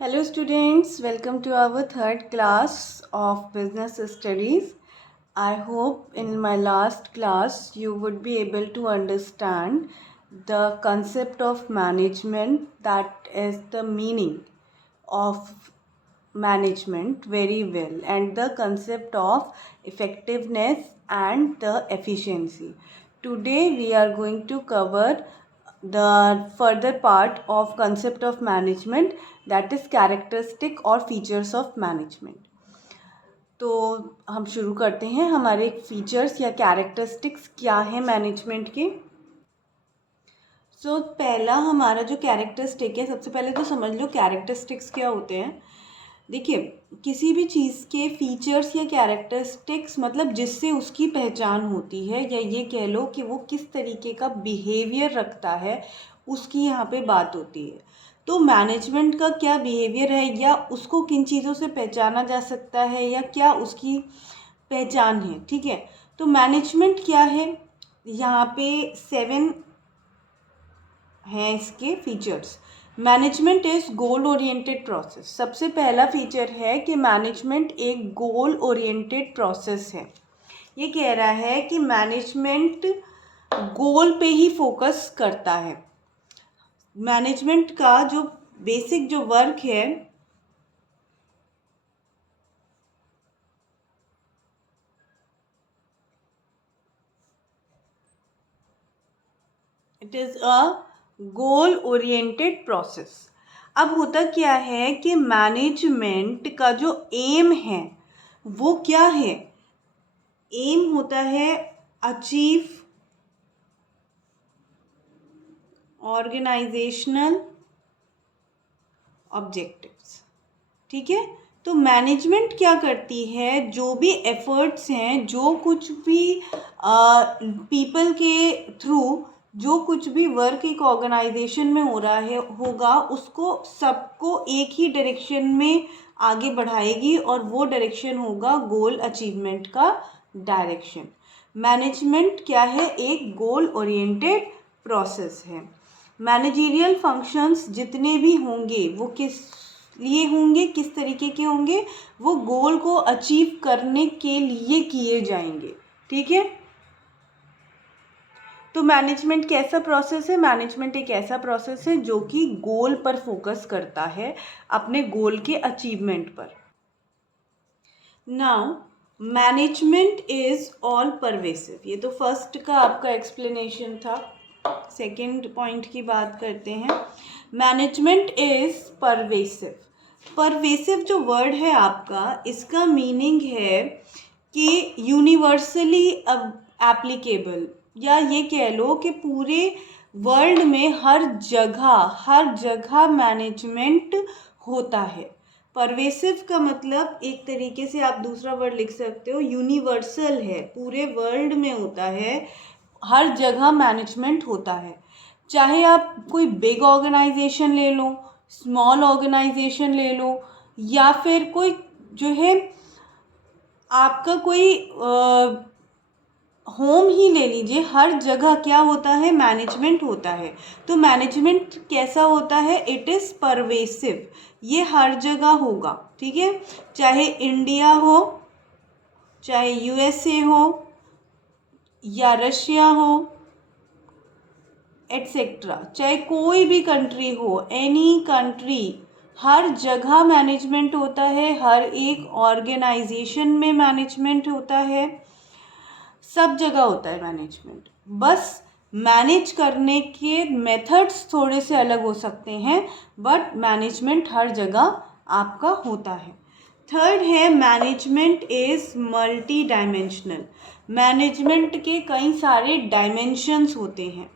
Hello students, welcome to our third class of business studies. I hope in my last class you would be able to understand the concept of management, that is the meaning of management very well, and the concept of effectiveness and the efficiency. Today we are going to cover the further part of concept of management, that is characteristic और features of management. तो हम शुरू करते हैं हमारे features या characteristics क्या है मैनेजमेंट के. पहला हमारा जो कैरेक्टरिस्टिक है, सबसे पहले तो समझ लो कैरेक्टरिस्टिक्स क्या होते हैं. देखिए, किसी भी चीज़ के फीचर्स या कैरेक्टरिस्टिक्स मतलब जिससे उसकी पहचान होती है, या ये कह लो कि वो किस तरीके का बिहेवियर रखता है, उसकी यहाँ पे बात होती है. तो मैनेजमेंट का क्या बिहेवियर है, या उसको किन चीज़ों से पहचाना जा सकता है, या क्या उसकी पहचान है. ठीक है, तो मैनेजमेंट क्या है, यहाँ पे 7 हैं इसके features. Management is goal oriented process. सबसे पहला फीचर है कि मैनेजमेंट एक गोल ओरिएंटेड प्रोसेस है. ये कह रहा है कि मैनेजमेंट गोल पे ही फोकस करता है. मैनेजमेंट का जो बेसिक जो वर्क है, it is a goal oriented process. अब होता क्या है कि मैनेजमेंट का जो एम है वो क्या है. एम होता है अचीव ऑर्गेनाइजेशनल ऑब्जेक्टिव्स. ठीक है, तो मैनेजमेंट क्या करती है, जो भी एफर्ट्स हैं, जो कुछ भी पीपल के थ्रू जो कुछ भी वर्क एक ऑर्गेनाइजेशन में हो रहा है होगा, उसको सबको एक ही डायरेक्शन में आगे बढ़ाएगी, और वो डायरेक्शन होगा गोल अचीवमेंट का डायरेक्शन. मैनेजमेंट क्या है, एक गोल ओरिएंटेड प्रोसेस है. मैनेजरियल फंक्शंस जितने भी होंगे वो किस लिए होंगे, किस तरीके के होंगे, वो गोल को अचीव करने के लिए किए जाएंगे. ठीक है, तो मैनेजमेंट कैसा प्रोसेस है. मैनेजमेंट एक ऐसा प्रोसेस है जो कि गोल पर फोकस करता है, अपने गोल के अचीवमेंट पर. Now management is all pervasive. ये तो फर्स्ट का आपका एक्सप्लेनेशन था. सेकेंड पॉइंट की बात करते हैं. Management is pervasive. परवेसिव जो वर्ड है आपका, इसका मीनिंग है कि यूनिवर्सली एप्लीकेबल, या ये कह लो कि पूरे वर्ल्ड में हर जगह मैनेजमेंट होता है. परवेसिव का मतलब एक तरीके से आप दूसरा वर्ड लिख सकते हो, यूनिवर्सल है, पूरे वर्ल्ड में होता है, हर जगह मैनेजमेंट होता है. चाहे आप कोई बिग ऑर्गेनाइजेशन ले लो, स्मॉल ऑर्गेनाइजेशन ले लो, या फिर कोई जो है आपका कोई होम ही ले लीजिए, हर जगह क्या होता है, मैनेजमेंट होता है. तो मैनेजमेंट कैसा होता है, इट इज़ परवेसिव. ये हर जगह होगा. ठीक है, चाहे इंडिया हो, चाहे यूएसए हो, या रशिया हो, एट्सेट्रा, चाहे कोई भी कंट्री हो, एनी कंट्री, हर जगह मैनेजमेंट होता है, हर एक ऑर्गेनाइजेशन में मैनेजमेंट होता है, सब जगह होता है मैनेजमेंट. बस मैनेज करने के मेथड्स थोड़े से अलग हो सकते हैं, बट मैनेजमेंट हर जगह आपका होता है. थर्ड है management is multi dimensional. Management के कई सारे डायमेंशंस होते हैं.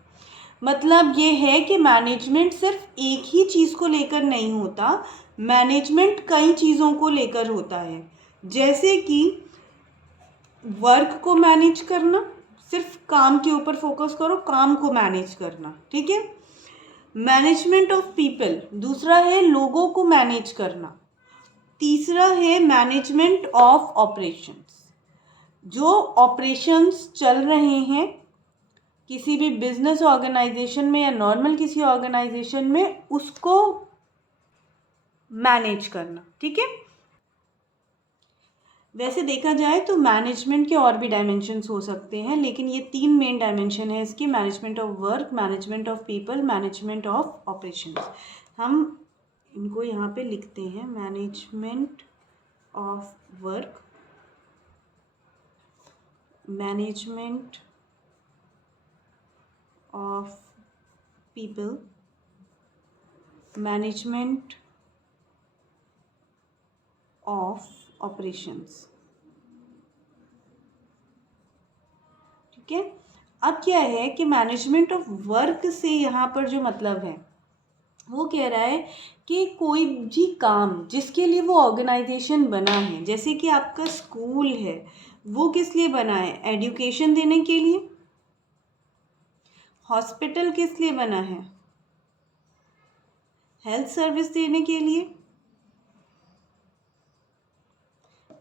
मतलब ये है कि मैनेजमेंट सिर्फ एक ही चीज़ को लेकर नहीं होता, मैनेजमेंट कई चीज़ों को लेकर होता है. जैसे कि वर्क को मैनेज करना, सिर्फ काम के ऊपर फोकस करो, काम को मैनेज करना. ठीक है, मैनेजमेंट ऑफ पीपल, दूसरा है लोगों को मैनेज करना. तीसरा है मैनेजमेंट ऑफ ऑपरेशंस. जो ऑपरेशंस चल रहे हैं किसी भी बिजनेस ऑर्गेनाइजेशन में या नॉर्मल किसी ऑर्गेनाइजेशन में, उसको मैनेज करना, ठीक है। वैसे देखा जाए तो मैनेजमेंट के और भी डायमेंशंस हो सकते हैं, लेकिन ये 3 मेन डायमेंशन है इसकी, management of work, management of people, management of operations. हम इनको यहाँ पे लिखते हैं, management of work, management of people, management of operations, ठीक है। अब क्या है कि मैनेजमेंट ऑफ वर्क से यहाँ पर जो मतलब है वो कह रहा है कि कोई भी काम जिसके लिए वो ऑर्गेनाइजेशन बना है, जैसे कि आपका स्कूल है, वो किस लिए बना है, एजुकेशन देने के लिए। हॉस्पिटल किस लिए बना है, हेल्थ सर्विस देने के लिए,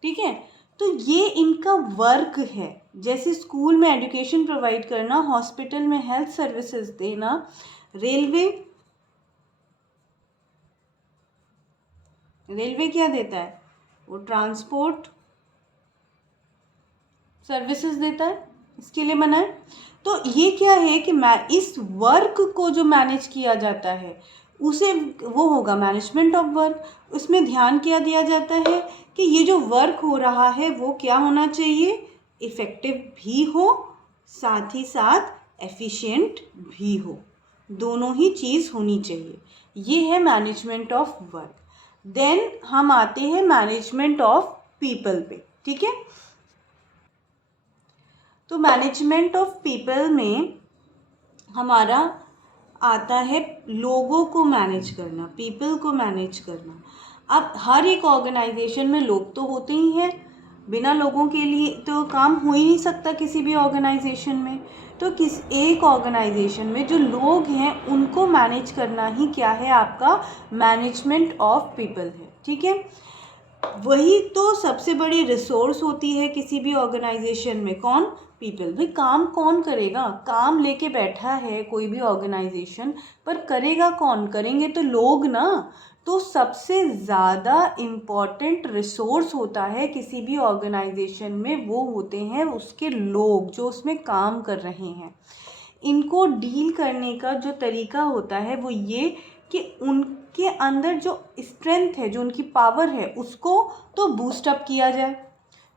ठीक है। तो ये इनका वर्क है, जैसे स्कूल में एजुकेशन प्रोवाइड करना, हॉस्पिटल में हेल्थ सर्विसेज देना, रेलवे क्या देता है, वो ट्रांसपोर्ट सर्विसेज देता है, इसके लिए बना है। तो ये क्या है कि इस वर्क को जो मैनेज किया जाता है उसे वो होगा मैनेजमेंट ऑफ वर्क। उसमें ध्यान क्या दिया जाता है कि ये जो वर्क हो रहा है वो क्या होना चाहिए, इफ़ेक्टिव भी हो, साथ ही साथ एफिशिएंट भी हो, दोनों ही चीज़ होनी चाहिए। ये है मैनेजमेंट ऑफ वर्क। देन हम आते हैं मैनेजमेंट ऑफ पीपल पे, ठीक है। तो मैनेजमेंट ऑफ पीपल में हमारा आता है लोगों को मैनेज करना, पीपल को मैनेज करना। अब हर एक ऑर्गेनाइजेशन में लोग तो होते ही हैं, बिना लोगों के लिए तो काम हो ही नहीं सकता किसी भी ऑर्गेनाइजेशन में। तो एक ऑर्गेनाइजेशन में जो लोग हैं उनको मैनेज करना ही क्या है, आपका मैनेजमेंट ऑफ पीपल है, ठीक है। वही तो सबसे बड़ी रिसोर्स होती है किसी भी ऑर्गेनाइजेशन में, कौन, पीपल। भाई काम कौन करेगा, काम लेके बैठा है कोई भी ऑर्गेनाइजेशन, पर करेगा कौन, करेंगे तो लोग ना। तो सबसे ज़्यादा इम्पॉर्टेंट रिसोर्स होता है किसी भी ऑर्गेनाइजेशन में, वो होते हैं उसके लोग जो उसमें काम कर रहे हैं। इनको डील करने का जो तरीका होता है वो ये कि उनके अंदर जो स्ट्रेंथ है, जो उनकी पावर है, उसको तो बूस्टअप किया जाए,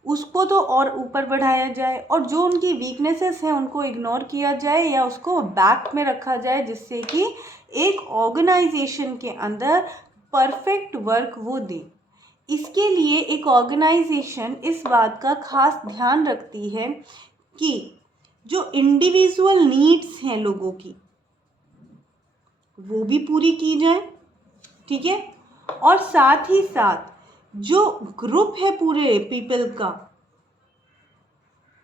उसको तो और ऊपर बढ़ाया जाए, और जो उनकी वीकनेसेस हैं उनको इग्नोर किया जाए या उसको बैक में रखा जाए, जिससे कि एक ऑर्गेनाइजेशन के अंदर परफेक्ट वर्क वो दे। इसके लिए एक ऑर्गेनाइजेशन इस बात का खास ध्यान रखती है कि जो इंडिविजुअल नीड्स हैं लोगों की वो भी पूरी की जाए, ठीक है। और साथ ही साथ जो ग्रुप है पूरे पीपल का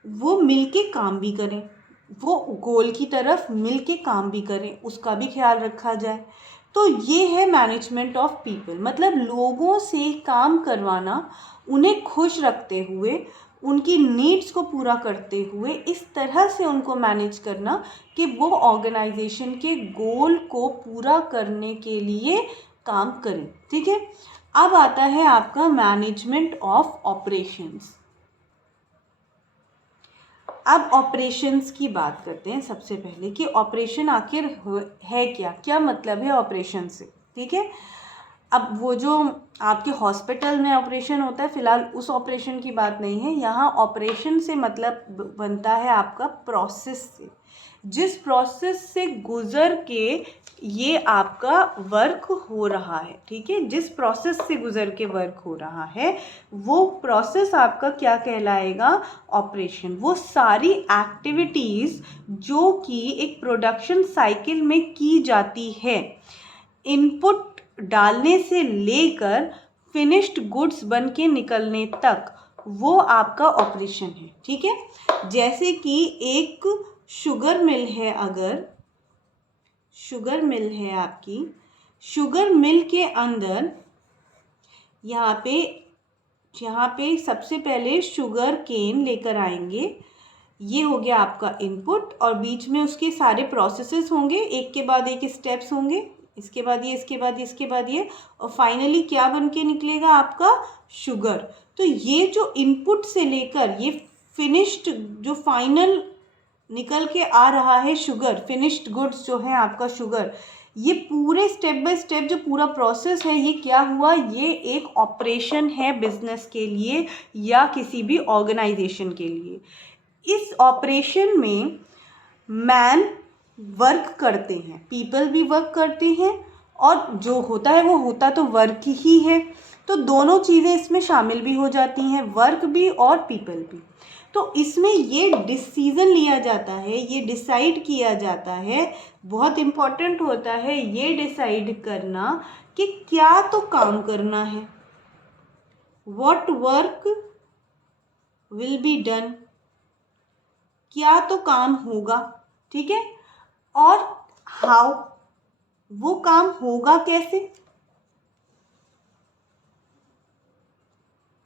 वो मिलके काम भी करें, वो गोल की तरफ मिलके काम भी करें, उसका भी ख्याल रखा जाए। तो ये है मैनेजमेंट ऑफ पीपल, मतलब लोगों से काम करवाना, उन्हें खुश रखते हुए, उनकी नीड्स को पूरा करते हुए, इस तरह से उनको मैनेज करना कि वो ऑर्गेनाइजेशन के गोल को पूरा करने के लिए काम करें, ठीक है। अब आता है आपका मैनेजमेंट ऑफ ऑपरेशंस। अब ऑपरेशंस की बात करते हैं सबसे पहले कि ऑपरेशन आखिर है क्या, क्या मतलब है ऑपरेशन से, ठीक है। अब वो जो आपके हॉस्पिटल में ऑपरेशन होता है, फ़िलहाल उस ऑपरेशन की बात नहीं है यहाँ। ऑपरेशन से मतलब बनता है आपका प्रोसेस से, जिस प्रोसेस से गुज़र के ये आपका वर्क हो रहा है, ठीक है। जिस प्रोसेस से गुज़र के वर्क हो रहा है वो प्रोसेस आपका क्या कहलाएगा, ऑपरेशन। वो सारी एक्टिविटीज़ जो कि एक प्रोडक्शन साइकिल में की जाती है, इनपुट डालने से लेकर फिनिश्ड गुड्स बन के निकलने तक, वो आपका ऑपरेशन है, ठीक है। जैसे कि एक शुगर मिल है, अगर शुगर मिल है आपकी, शुगर मिल के अंदर यहाँ पे सबसे पहले शुगर केन लेकर आएंगे, ये हो गया आपका इनपुट, और बीच में उसके सारे प्रोसेसेस होंगे, एक के बाद एक स्टेप्स होंगे, इसके बाद ये, इसके बाद इसके बाद ये, और फाइनली क्या बन के निकलेगा आपका शुगर। तो ये जो इनपुट से लेकर ये फिनिश्ड जो फाइनल निकल के आ रहा है शुगर, फिनिश्ड गुड्स जो है आपका शुगर, ये पूरे स्टेप बाय स्टेप जो पूरा प्रोसेस है ये क्या हुआ, ये एक ऑपरेशन है बिजनेस के लिए या किसी भी ऑर्गेनाइजेशन के लिए। इस ऑपरेशन में मैन वर्क करते हैं, पीपल भी वर्क करते हैं, और जो होता है वो होता तो वर्क ही है। तो दोनों चीज़ें इसमें शामिल भी हो जाती हैं, वर्क भी और पीपल भी। तो इसमें ये डिसीज़न लिया जाता है, ये डिसाइड किया जाता है, बहुत इम्पॉर्टेंट होता है ये डिसाइड करना कि क्या तो काम करना है, what work will be done, क्या तो काम होगा, ठीक है, और हाउ, वो काम होगा कैसे।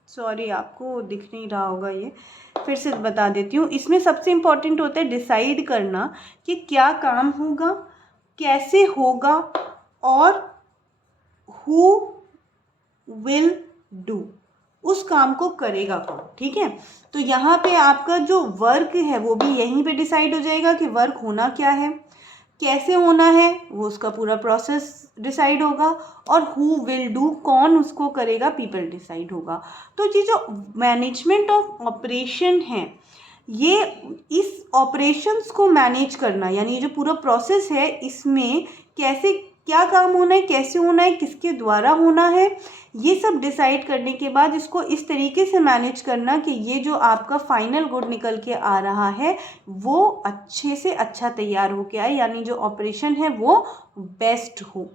सॉरी आपको दिख नहीं रहा होगा, ये फिर से बता देती हूँ। इसमें सबसे इम्पॉर्टेंट होता है डिसाइड करना कि क्या काम होगा, कैसे होगा, और हु विल डू, उस काम को करेगा कौन, ठीक है। तो यहाँ पे आपका जो वर्क है वो भी यहीं पे डिसाइड हो जाएगा कि वर्क होना क्या है, कैसे होना है, वो उसका पूरा प्रोसेस डिसाइड होगा, और हु विल डू, कौन उसको करेगा, पीपल डिसाइड होगा। तो ये जो मैनेजमेंट ऑफ ऑपरेशन है, ये इस ऑपरेशंस को मैनेज करना, यानी ये जो पूरा प्रोसेस है इसमें कैसे क्या काम होना है, कैसे होना है, किसके द्वारा होना है, ये सब डिसाइड करने के बाद इसको इस तरीके से मैनेज करना कि ये जो आपका फाइनल गुड निकल के आ रहा है वो अच्छे से अच्छा तैयार होके आए, यानी जो ऑपरेशन है वो बेस्ट हो।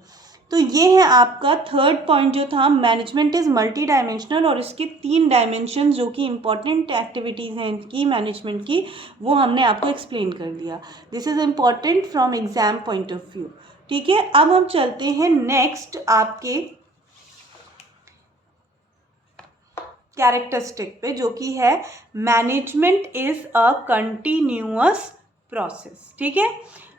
तो ये है आपका थर्ड पॉइंट जो था, मैनेजमेंट इज़ मल्टी डायमेंशनल, और इसके 3 डायमेंशन जो कि इंपॉर्टेंट एक्टिविटीज़ हैं इनकी मैनेजमेंट की, वो हमने आपको एक्सप्लेन कर दिया। This is important from exam point of view, ठीक है। अब हम चलते हैं नेक्स्ट आपके कैरेक्टरिस्टिक पे, जो कि है management is a continuous process, ठीक है।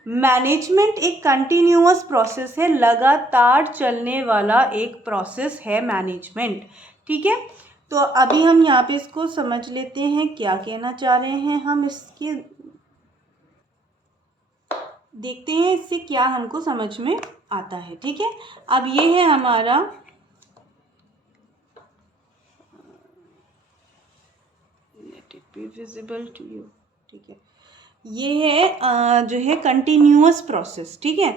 मैनेजमेंट एक कंटिन्यूअस प्रोसेस है, लगातार चलने वाला एक प्रोसेस है मैनेजमेंट, ठीक है। तो अभी हम यहाँ पे इसको समझ लेते हैं क्या कहना चाह रहे हैं हम, इसके देखते हैं इससे क्या हमको समझ में आता है, ठीक है। अब ये है हमारा let it be visible to you, ठीक है। ये है जो है कंटिन्यूअस प्रोसेस, ठीक है।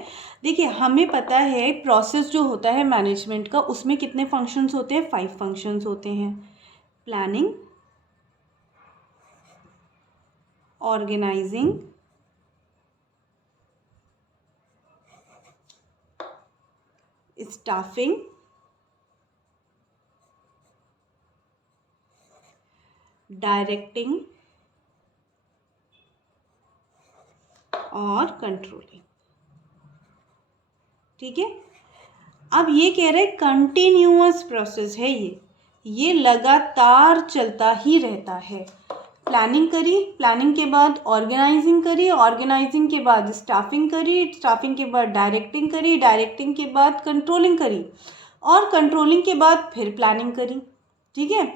देखिए हमें पता है प्रोसेस जो होता है मैनेजमेंट का, उसमें कितने फंक्शंस होते हैं, 5 फंक्शंस होते हैं। प्लानिंग, ऑर्गेनाइजिंग, स्टाफिंग, डायरेक्टिंग और कंट्रोलिंग, ठीक है। अब ये कह रहे हैं कंटिन्यूअस प्रोसेस है ये लगातार चलता ही रहता है। प्लानिंग करी, प्लानिंग के बाद ऑर्गेनाइजिंग करी, ऑर्गेनाइजिंग के बाद स्टाफिंग करी, स्टाफिंग के बाद डायरेक्टिंग करी, डायरेक्टिंग के बाद कंट्रोलिंग करी, और कंट्रोलिंग के बाद फिर प्लानिंग करी, ठीक है।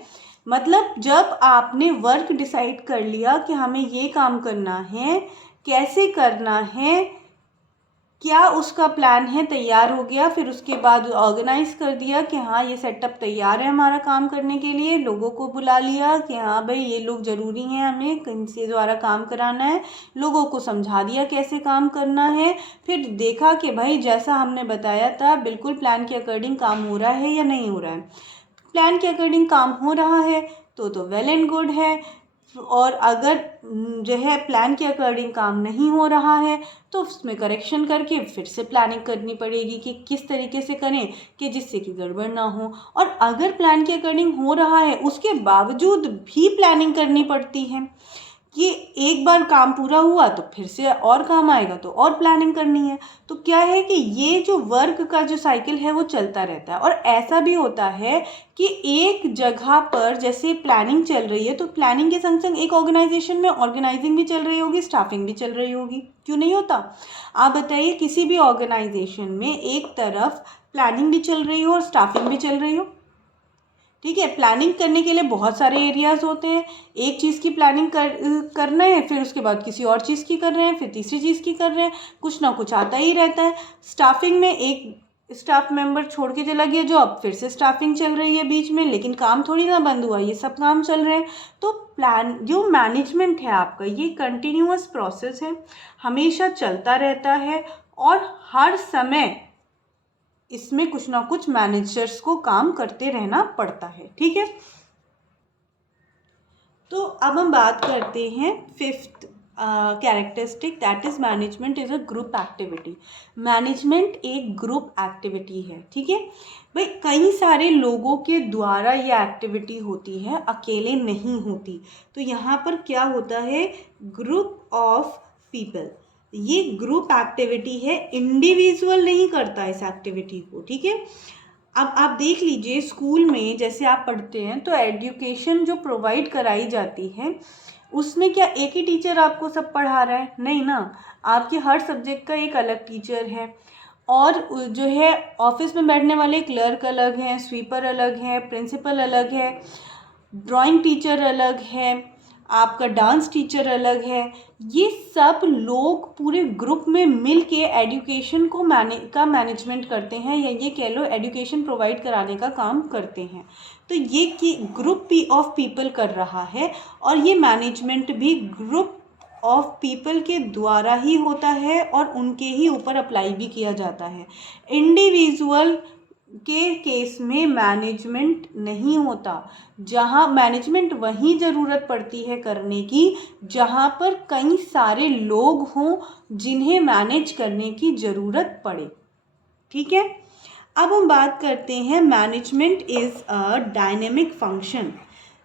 मतलब जब आपने वर्क डिसाइड कर लिया कि हमें ये काम करना है, कैसे करना है, क्या उसका प्लान है, तैयार हो गया, फिर उसके बाद ऑर्गेनाइज कर दिया कि हाँ ये सेटअप तैयार है हमारा काम करने के लिए, लोगों को बुला लिया कि हाँ भाई ये लोग ज़रूरी हैं, हमें किसी द्वारा काम कराना है, लोगों को समझा दिया कैसे काम करना है, फिर देखा कि भाई जैसा हमने बताया था बिल्कुल प्लान के अकॉर्डिंग काम हो रहा है या नहीं हो रहा है। प्लान के अकॉर्डिंग काम हो रहा है तो वेल एंड गुड है, और अगर जो है प्लान के अकॉर्डिंग काम नहीं हो रहा है तो उसमें करेक्शन करके फिर से प्लानिंग करनी पड़ेगी कि किस तरीके से करें कि जिससे कि गड़बड़ ना हो। और अगर प्लान के अकॉर्डिंग हो रहा है उसके बावजूद भी प्लानिंग करनी पड़ती है कि एक बार काम पूरा हुआ तो फिर से और काम आएगा तो और प्लानिंग करनी है। तो क्या है कि ये जो वर्क का जो साइकिल है वो चलता रहता है। और ऐसा भी होता है कि एक जगह पर जैसे प्लानिंग चल रही है तो प्लानिंग के संग संग एक ऑर्गेनाइजेशन में ऑर्गेनाइजिंग भी चल रही होगी, स्टाफिंग भी चल रही होगी, क्यों नहीं होता। आप बताइए किसी भी ऑर्गेनाइजेशन में एक तरफ प्लानिंग भी चल रही हो और स्टाफिंग भी चल रही हो, ठीक है। प्लानिंग करने के लिए बहुत सारे एरियाज होते हैं, एक चीज़ की प्लानिंग कर रहे हैं, फिर उसके बाद किसी और चीज़ की कर रहे हैं, फिर तीसरी चीज़ की कर रहे हैं, कुछ ना कुछ आता ही रहता है। स्टाफिंग में एक स्टाफ मेंबर छोड़ के चला गया जॉब, फिर से स्टाफिंग चल रही है बीच में, लेकिन काम थोड़ी ना बंद हुआ, ये सब काम चल रहे हैं। तो प्लान जो मैनेजमेंट है आपका, ये कंटिन्यूअस प्रोसेस है, हमेशा चलता रहता है और हर समय इसमें कुछ ना कुछ मैनेजर्स को काम करते रहना पड़ता है, ठीक है। तो अब हम बात करते हैं fifth characteristic, that is management is a group activity. Management एक ग्रुप एक्टिविटी है, ठीक है भाई। कई सारे लोगों के द्वारा ये एक्टिविटी होती है, अकेले नहीं होती। तो यहाँ पर क्या होता है, ग्रुप ऑफ पीपल, ये ग्रुप एक्टिविटी है, इंडिविजुअल नहीं करता इस एक्टिविटी को, ठीक है। अब आप देख लीजिए स्कूल में जैसे आप पढ़ते हैं तो एजुकेशन जो प्रोवाइड कराई जाती है उसमें क्या एक ही टीचर आपको सब पढ़ा रहा है, नहीं ना। आपके हर सब्जेक्ट का एक अलग टीचर है, और जो है ऑफिस में बैठने वाले क्लर्क अलग हैं, स्वीपर अलग है, प्रिंसिपल अलग है, ड्राइंग टीचर अलग है, आपका डांस टीचर अलग है। ये सब लोग पूरे ग्रुप में मिल के एजुकेशन को मैनेजमेंट करते हैं, या ये कह लो एजुकेशन प्रोवाइड कराने का काम करते हैं। तो ये कि ग्रुप ऑफ पीपल कर रहा है, और ये मैनेजमेंट भी ग्रुप ऑफ पीपल के द्वारा ही होता है और उनके ही ऊपर अप्लाई भी किया जाता है। इंडिविजुअल के केस में मैनेजमेंट नहीं होता, जहाँ मैनेजमेंट वहीं ज़रूरत पड़ती है करने की जहाँ पर कई सारे लोग हों जिन्हें मैनेज करने की ज़रूरत पड़े, ठीक है। अब हम बात करते हैं management is a dynamic function.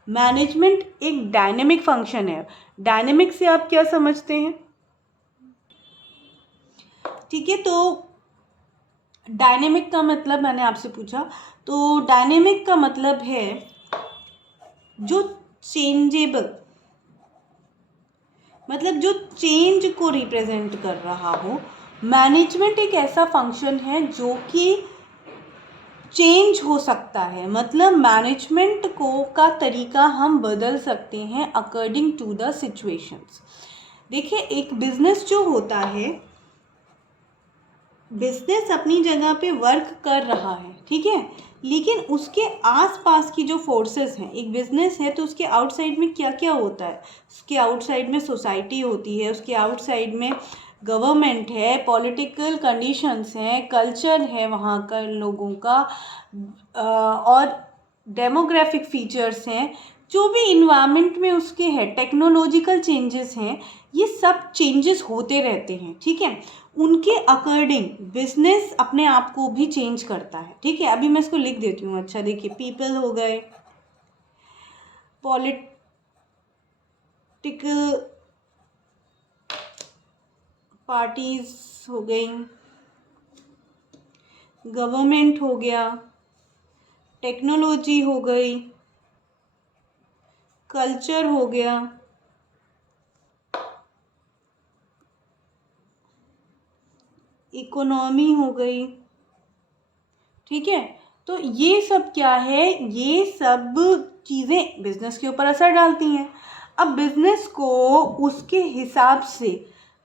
Management एक डायनेमिक फंक्शन है। डायनेमिक से आप क्या समझते हैं, ठीक है। तो डायनेमिक का मतलब मैंने आपसे पूछा, तो डायनेमिक का मतलब है जो चेंजेबल, मतलब जो चेंज को रिप्रेजेंट कर रहा हो। मैनेजमेंट एक ऐसा फंक्शन है जो कि चेंज हो सकता है, मतलब मैनेजमेंट को का तरीका हम बदल सकते हैं अकॉर्डिंग टू द सिचुएशंस। देखिए एक बिजनेस जो होता है, बिजनेस अपनी जगह पे वर्क कर रहा है, ठीक है, लेकिन उसके आसपास की जो फोर्सेस हैं, एक बिजनेस है तो उसके आउटसाइड में क्या क्या होता है, उसके आउटसाइड में सोसाइटी होती है, उसके आउटसाइड में गवर्नमेंट है, पॉलिटिकल कंडीशंस हैं, कल्चर है वहाँ का लोगों का, और डेमोग्राफिक फीचर्स हैं, जो भी इन्वायरमेंट में उसके है, टेक्नोलॉजिकल चेंजेस हैं, ये सब चेंजेस होते रहते हैं, ठीक है। उनके अकॉर्डिंग बिजनेस अपने आप को भी चेंज करता है, ठीक है। अभी मैं इसको लिख देती हूँ। अच्छा देखिए, पीपल हो गए, पॉलिटिकल पार्टीज हो गई, गवर्नमेंट हो गया, टेक्नोलॉजी हो गई, कल्चर हो गया, इकोनॉमी हो गई, ठीक है। तो ये सब क्या है, ये सब चीज़ें बिजनेस के ऊपर असर डालती हैं। अब बिजनेस को उसके हिसाब से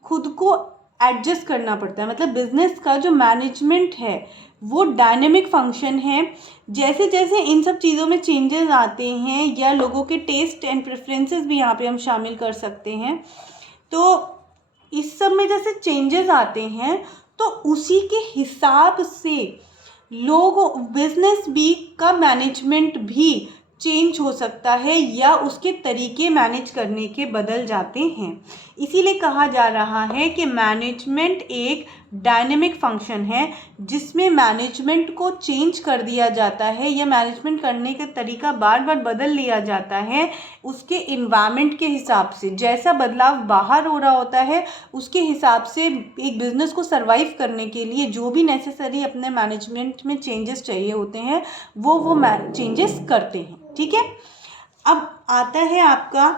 खुद को एडजस्ट करना पड़ता है, मतलब बिजनेस का जो मैनेजमेंट है वो डायनेमिक फंक्शन है। जैसे जैसे इन सब चीज़ों में चेंजेस आते हैं, या लोगों के टेस्ट एंड प्रेफरेंसेस भी यहाँ पे हम शामिल कर सकते हैं, तो इस सब में जैसे चेंजेस आते हैं तो उसी के हिसाब से लोग बिजनेस भी का मैनेजमेंट भी चेंज हो सकता है, या उसके तरीके मैनेज करने के बदल जाते हैं। इसीलिए कहा जा रहा है कि मैनेजमेंट एक डायनेमिक फंक्शन है जिसमें मैनेजमेंट को चेंज कर दिया जाता है या मैनेजमेंट करने का तरीका बार बार बदल लिया जाता है उसके इन्वायरमेंट के हिसाब से। जैसा बदलाव बाहर हो रहा होता है उसके हिसाब से एक बिज़नेस को सर्वाइव करने के लिए जो भी नेसेसरी अपने मैनेजमेंट में चेंजेस चाहिए होते हैं वो चेंजेस करते हैं। ठीक है, अब आता है आपका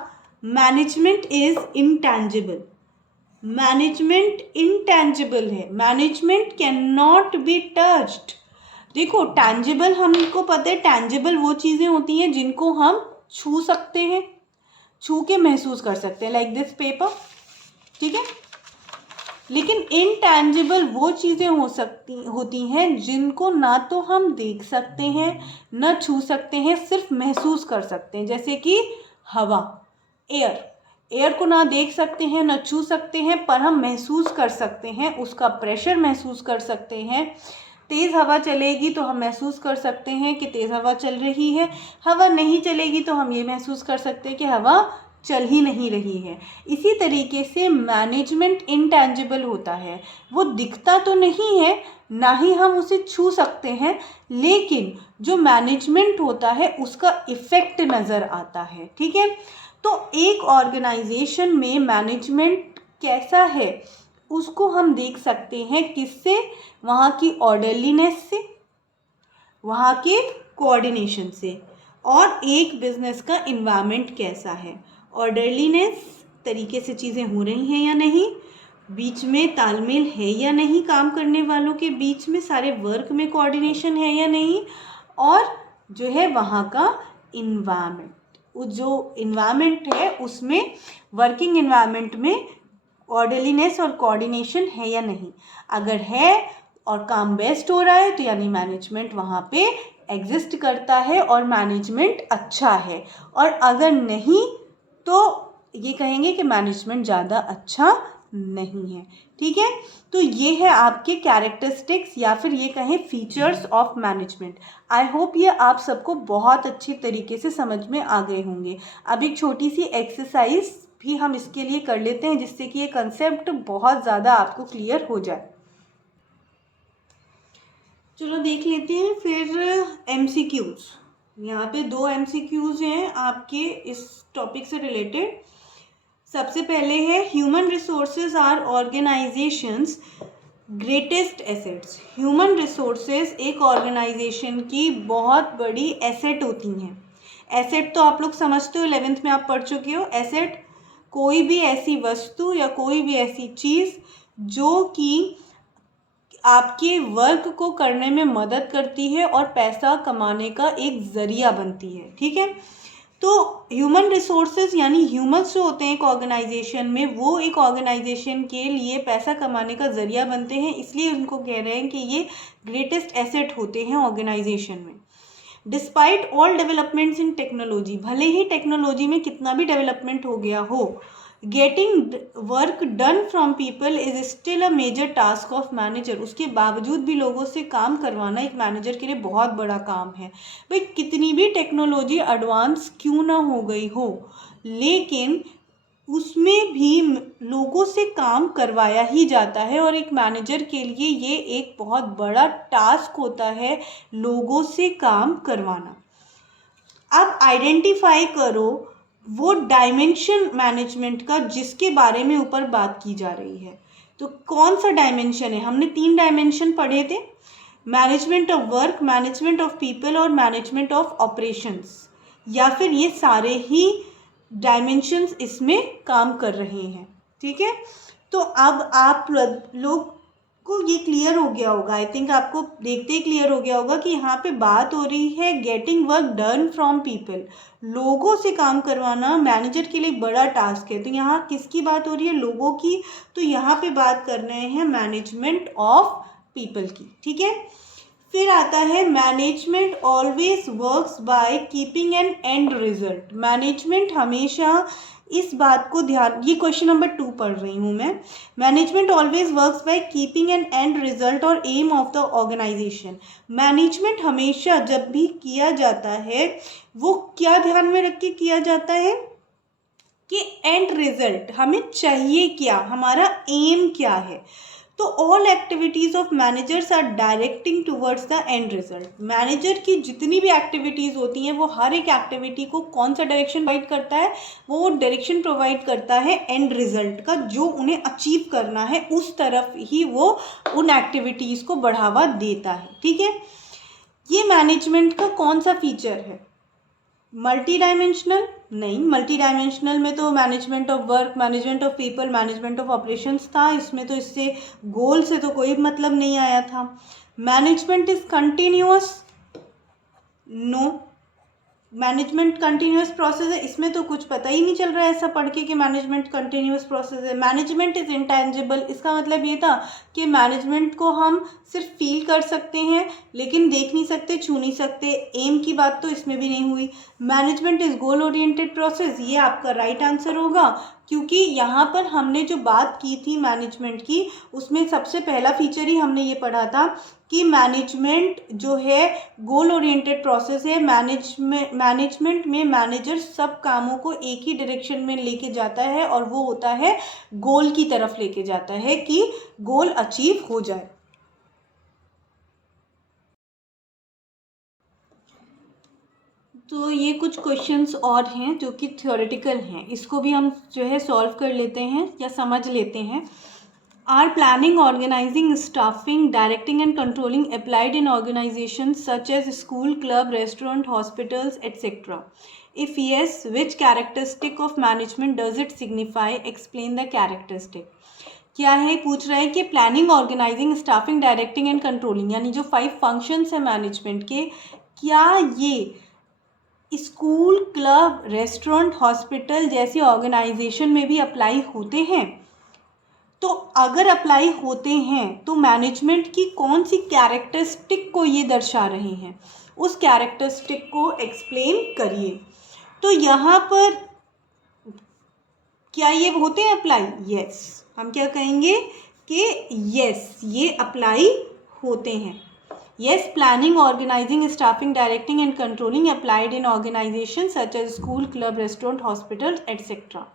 management is intangible. Management intangible है, management cannot be touched. देखो टैंजिबल हमको पता है, टैंजिबल वो चीज़ें होती हैं जिनको हम छू सकते हैं, छू के महसूस कर सकते हैं, लाइक दिस पेपर। ठीक है, लेकिन इनटैंजिबल वो चीज़ें होती हैं जिनको ना तो हम देख सकते हैं ना छू सकते हैं, सिर्फ महसूस कर सकते हैं। जैसे कि हवा, एयर को ना देख सकते हैं ना छू सकते हैं, पर हम महसूस कर सकते हैं, उसका प्रेशर महसूस कर सकते हैं। तेज़ हवा चलेगी तो हम महसूस कर सकते हैं कि तेज़ हवा चल रही है, हवा नहीं चलेगी तो हम ये महसूस कर सकते हैं कि हवा चल ही नहीं रही है। इसी तरीके से मैनेजमेंट इंटैंजिबल होता है, वो दिखता तो नहीं है ना ही हम उसे छू सकते हैं, लेकिन जो मैनेजमेंट होता है उसका इफ़ेक्ट नज़र आता है। ठीक है, तो एक ऑर्गेनाइजेशन में मैनेजमेंट कैसा है उसको हम देख सकते हैं किससे, वहाँ की ऑर्डरलीनेस से, वहाँ के कोऑर्डिनेशन से, और एक बिजनेस का इन्वायरमेंट कैसा है, ऑर्डरलीनेस, तरीके से चीज़ें हो रही हैं या नहीं, बीच में तालमेल है या नहीं, काम करने वालों के बीच में सारे वर्क में कोऑर्डिनेशन है या नहीं, और जो है वहाँ का इन्वायरमेंट, जो इन्वायरमेंट है उसमें, वर्किंग इन्वायरमेंट में ऑर्डरलीनेस और कोऑर्डिनेशन है या नहीं। अगर है और काम बेस्ट हो रहा है तो यानी मैनेजमेंट वहाँ पे एग्जिस्ट करता है और मैनेजमेंट अच्छा है, और अगर नहीं तो ये कहेंगे कि मैनेजमेंट ज़्यादा अच्छा नहीं है। ठीक है, तो ये है आपके कैरेक्टरिस्टिक्स या फिर ये कहें features of management. I hope ये आप सबको बहुत अच्छी तरीके से समझ में आ गए होंगे। अब एक छोटी सी एक्सरसाइज भी हम इसके लिए कर लेते हैं जिससे कि ये कंसेप्ट बहुत ज़्यादा आपको क्लियर हो जाए। चलो देख लेते हैं फिर MCQs। यहाँ पे 2 MCQs हैं आपके इस टॉपिक से रिलेटेड। सबसे पहले है human resources are organisation's greatest assets. Human resources एक ऑर्गेनाइजेशन की बहुत बड़ी एसेट होती हैं। एसेट तो आप लोग समझते हो, 11th में आप पढ़ चुके हो। एसेट कोई भी ऐसी वस्तु या कोई भी ऐसी चीज़ जो कि आपके वर्क को करने में मदद करती है और पैसा कमाने का एक ज़रिया बनती है। ठीक है, तो ह्यूमन रिसोर्सेज यानी ह्यूमन्स जो होते हैं एक ऑर्गेनाइजेशन में, वो एक ऑर्गेनाइजेशन के लिए पैसा कमाने का ज़रिया बनते हैं, इसलिए उनको कह रहे हैं कि ये ग्रेटेस्ट एसेट होते हैं ऑर्गेनाइजेशन में। Despite all developments in technology, भले ही टेक्नोलॉजी में कितना भी डेवलपमेंट हो गया हो, getting work done from people is still a major task of manager. उसके बावजूद भी लोगों से काम करवाना एक मैनेजर के लिए बहुत बड़ा काम है। भाई कितनी भी टेक्नोलॉजी एडवांस क्यों ना हो गई हो, लेकिन उसमें भी लोगों से काम करवाया ही जाता है, और एक मैनेजर के लिए ये एक बहुत बड़ा टास्क होता है लोगों से काम करवाना। अब आइडेंटिफाई करो वो डायमेंशन मैनेजमेंट का जिसके बारे में ऊपर बात की जा रही है। तो कौन सा डायमेंशन है? हमने 3 डायमेंशन पढ़े थे, management of work, management of people और मैनेजमेंट ऑफ ऑपरेशंस, या फिर ये सारे ही डायमेंशंस इसमें काम कर रहे हैं। ठीक है, तो अब आप लोग को ये क्लियर हो गया होगा, आई थिंक आपको देखते ही क्लियर हो गया होगा कि यहाँ पे बात हो रही है getting work done from people, लोगों से काम करवाना मैनेजर के लिए बड़ा टास्क है। तो यहाँ किसकी बात हो रही है? लोगों की। तो यहाँ पे बात कर रहे हैं मैनेजमेंट ऑफ पीपल की। ठीक है, फिर आता है management always works by keeping an end result. Management हमेशा इस बात को ध्यान, ये क्वेश्चन नंबर 2 पढ़ रही हूँ मैं। Management always works by keeping an end result और aim of the organisation. Management हमेशा जब भी किया जाता है वो क्या ध्यान में रख के किया जाता है कि एंड रिजल्ट हमें चाहिए क्या, हमारा एम क्या है। तो all activities of managers are directing towards the end result. Manager की जितनी भी एक्टिविटीज़ होती हैं वो हर एक एक्टिविटी को कौन सा डायरेक्शन प्रोवाइड करता है, वो डायरेक्शन प्रोवाइड करता है एंड रिजल्ट का, जो उन्हें अचीव करना है उस तरफ ही वो उन एक्टिविटीज़ को बढ़ावा देता है। ठीक है, ये मैनेजमेंट का कौन सा फीचर है? मल्टी डायमेंशनल नहीं, मल्टी डायमेंशनल में तो management of work, management of people, management of operations था, इसमें तो इससे गोल से तो कोई मतलब नहीं आया था। Management is continuous, no, management continuous process है, इसमें तो कुछ पता ही नहीं चल रहा है ऐसा पढ़ के कि मैनेजमेंट कंटिन्यूअस प्रोसेस है। मैनेजमेंट इज इंटेंजिबल, इसका मतलब ये था कि मैनेजमेंट को हम सिर्फ फील कर सकते हैं लेकिन देख नहीं सकते, छू नहीं सकते। एम की बात तो इसमें भी नहीं हुई। Management is goal oriented process, ये आपका राइट आंसर होगा, क्योंकि यहाँ पर हमने जो बात की थी मैनेजमेंट की, उसमें सबसे पहला फीचर ही हमने ये पढ़ा था कि मैनेजमेंट जो है गोल ओरिएंटेड प्रोसेस है। मैनेजमेंट में मैनेजर सब कामों को एक ही डायरेक्शन में लेके जाता है और वो होता है गोल की तरफ लेके जाता है कि गोल अचीव हो जाए। तो ये कुछ क्वेश्चंस और हैं जो कि थ्योरेटिकल हैं, इसको भी हम जो है सॉल्व कर लेते हैं या समझ लेते हैं। Are planning, organizing, staffing, directing and controlling applied in organizations such as school, club, restaurant, hospitals, etc.? If yes, which characteristic of management does it signify? Explain the characteristic. क्या है, पूछ रहा है कि planning, organising, staffing, directing and controlling यानी जो 5 functions हैं management के, क्या ये स्कूल, क्लब, रेस्टोरेंट, हॉस्पिटल जैसी ऑर्गेनाइजेशन में भी अप्लाई होते हैं? तो अगर अप्लाई होते हैं तो मैनेजमेंट की कौन सी कैरेक्टरिस्टिक को ये दर्शा रहे हैं, उस कैरेक्टरिस्टिक को एक्सप्लेन करिए। तो यहाँ पर क्या ये होते हैं अप्लाई? यस, हम क्या कहेंगे कि यस, ये अप्लाई होते हैं। Yes, planning, organising, staffing, directing and controlling applied in organisation such as school, club, restaurant, hospital etcetera.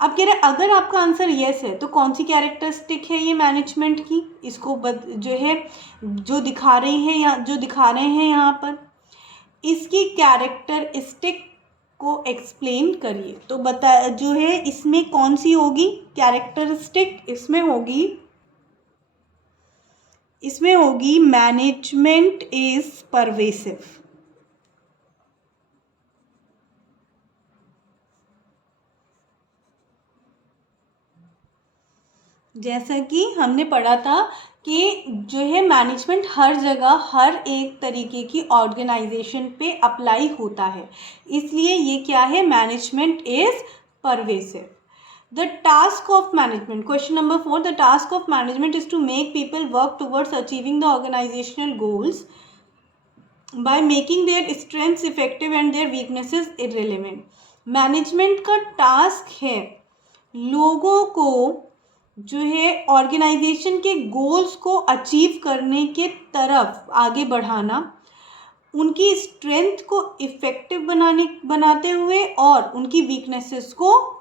अब कह रहे हैं अगर आपका आंसर येस है तो कौन सी कैरेक्टरिस्टिक है ये मैनेजमेंट की, इसको जो है जो दिखा रही है या जो दिखा रहे हैं यहाँ पर, इसकी कैरेक्टरिस्टिक को एक्सप्लेन करिए। तो बता जो है इसमें कौन सी होगी कैरेक्टरिस्टिक? इसमें होगी मैनेजमेंट इज परवेसिव। जैसा कि हमने पढ़ा था कि जो है मैनेजमेंट हर जगह हर एक तरीके की ऑर्गेनाइजेशन पे अप्लाई होता है, इसलिए ये क्या है, management is pervasive. The task of management, question number 4, the task of management is to make people work towards achieving the organisational goals by making their strengths effective and their weaknesses irrelevant. Management का task है लोगों को जो है organisation के goals को achieve करने के तरफ आगे बढ़ाना, उनकी स्ट्रेंथ को इफेक्टिव बनाते हुए और उनकी वीकनेसेस को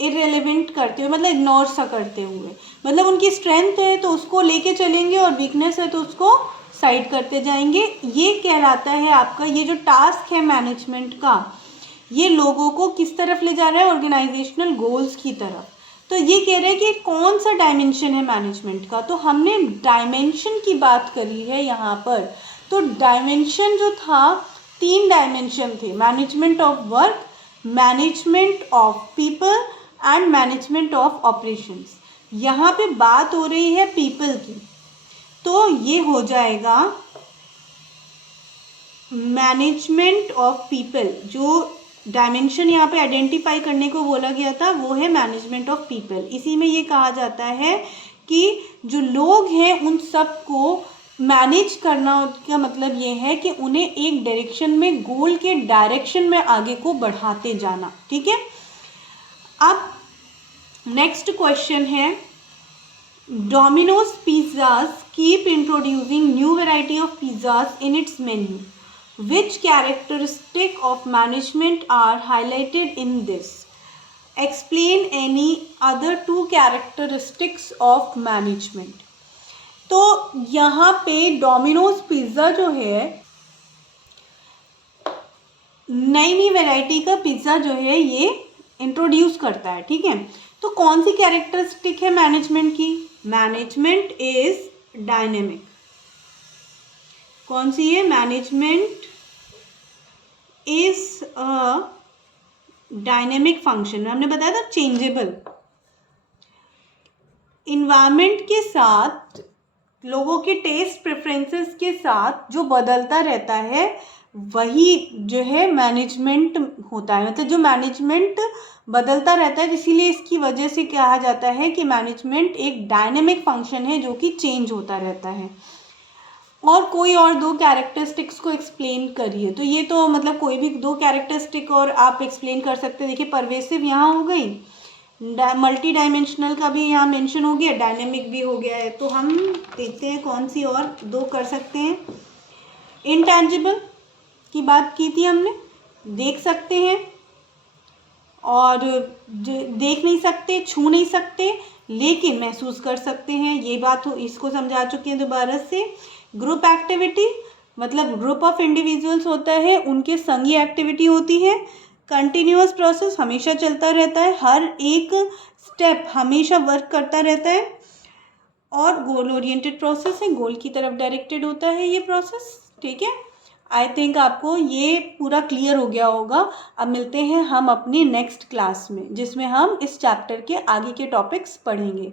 इररिलेवेंट करते हुए, मतलब इग्नोर सा करते हुए। मतलब उनकी स्ट्रेंथ है तो उसको लेके चलेंगे और वीकनेस है तो उसको साइड करते जाएंगे। ये कहलाता है आपका ये जो टास्क है मैनेजमेंट का, ये लोगों को किस तरफ ले जा रहा है, ऑर्गेनाइजेशनल गोल्स की तरफ। तो ये कह रहे हैं कि कौन सा डायमेंशन है मैनेजमेंट का, तो हमने डायमेंशन की बात करी है यहाँ पर। तो डायमेंशन जो था 3 डायमेंशन थे, management of work, management of people and management of operations. यहाँ पे बात हो रही है पीपल की, तो ये हो जाएगा मैनेजमेंट ऑफ पीपल। जो डायमेंशन यहाँ पे आइडेंटिफाई करने को बोला गया था वो है मैनेजमेंट ऑफ पीपल। इसी में ये कहा जाता है कि जो लोग हैं उन सब को मैनेज करना, का मतलब ये है कि उन्हें एक डायरेक्शन में, गोल के डायरेक्शन में आगे को बढ़ाते जाना। ठीक है, अब नेक्स्ट क्वेश्चन है, Domino's pizzas keep introducing new variety of pizzas in its menu, which characteristic of management are highlighted in this? Explain any other 2 characteristics of management. तो यहाँ पे डोमिनोज पिज़्ज़ा जो है, नई नई वैरायटी का पिज़्ज़ा जो है ये इंट्रोड्यूस करता है, ठीक है। तो कौन सी कैरेक्टरिस्टिक है मैनेजमेंट की? Management is dynamic. कौन सी है? Management is a dynamic function. हमने बताया था चेंजेबल। इन्वायरमेंट के साथ, लोगों के टेस्ट प्रेफरेंसेस के साथ जो बदलता रहता है वही जो है मैनेजमेंट होता है। मतलब जो मैनेजमेंट बदलता रहता है, इसीलिए इसकी वजह से कहा जाता है कि मैनेजमेंट एक डायनेमिक फंक्शन है जो कि चेंज होता रहता है। और कोई और 2 कैरेक्टरिस्टिक्स को एक्सप्लेन करिए। तो ये तो मतलब कोई भी 2 कैरेक्टरिस्टिक और आप एक्सप्लेन कर सकते हैं। देखिए परवेसिव यहाँ हो गई, मल्टी डायमेंशनल का भी यहाँ मेंशन हो गया, डायनेमिक भी हो गया है। तो हम देखते हैं कौन सी और 2 कर सकते हैं। इंटैंजिबल की बात की थी हमने, देख सकते हैं और देख नहीं सकते, छू नहीं सकते, लेकिन महसूस कर सकते हैं। ये बात इसको समझा चुके हैं दोबारा से। ग्रुप एक्टिविटी मतलब ग्रुप ऑफ इंडिविजुअल्स होता है, उनके संग ही एक्टिविटी होती है। कंटिन्यूअस प्रोसेस हमेशा चलता रहता है, हर एक स्टेप हमेशा वर्क करता रहता है। और गोल ओरिएंटेड प्रोसेस है, गोल की तरफ डायरेक्टेड होता है ये प्रोसेस, ठीक है। आई थिंक आपको ये पूरा क्लियर हो गया होगा। अब मिलते हैं हम अपनी नेक्स्ट क्लास में, जिसमें हम इस चैप्टर के आगे के टॉपिक्स पढ़ेंगे।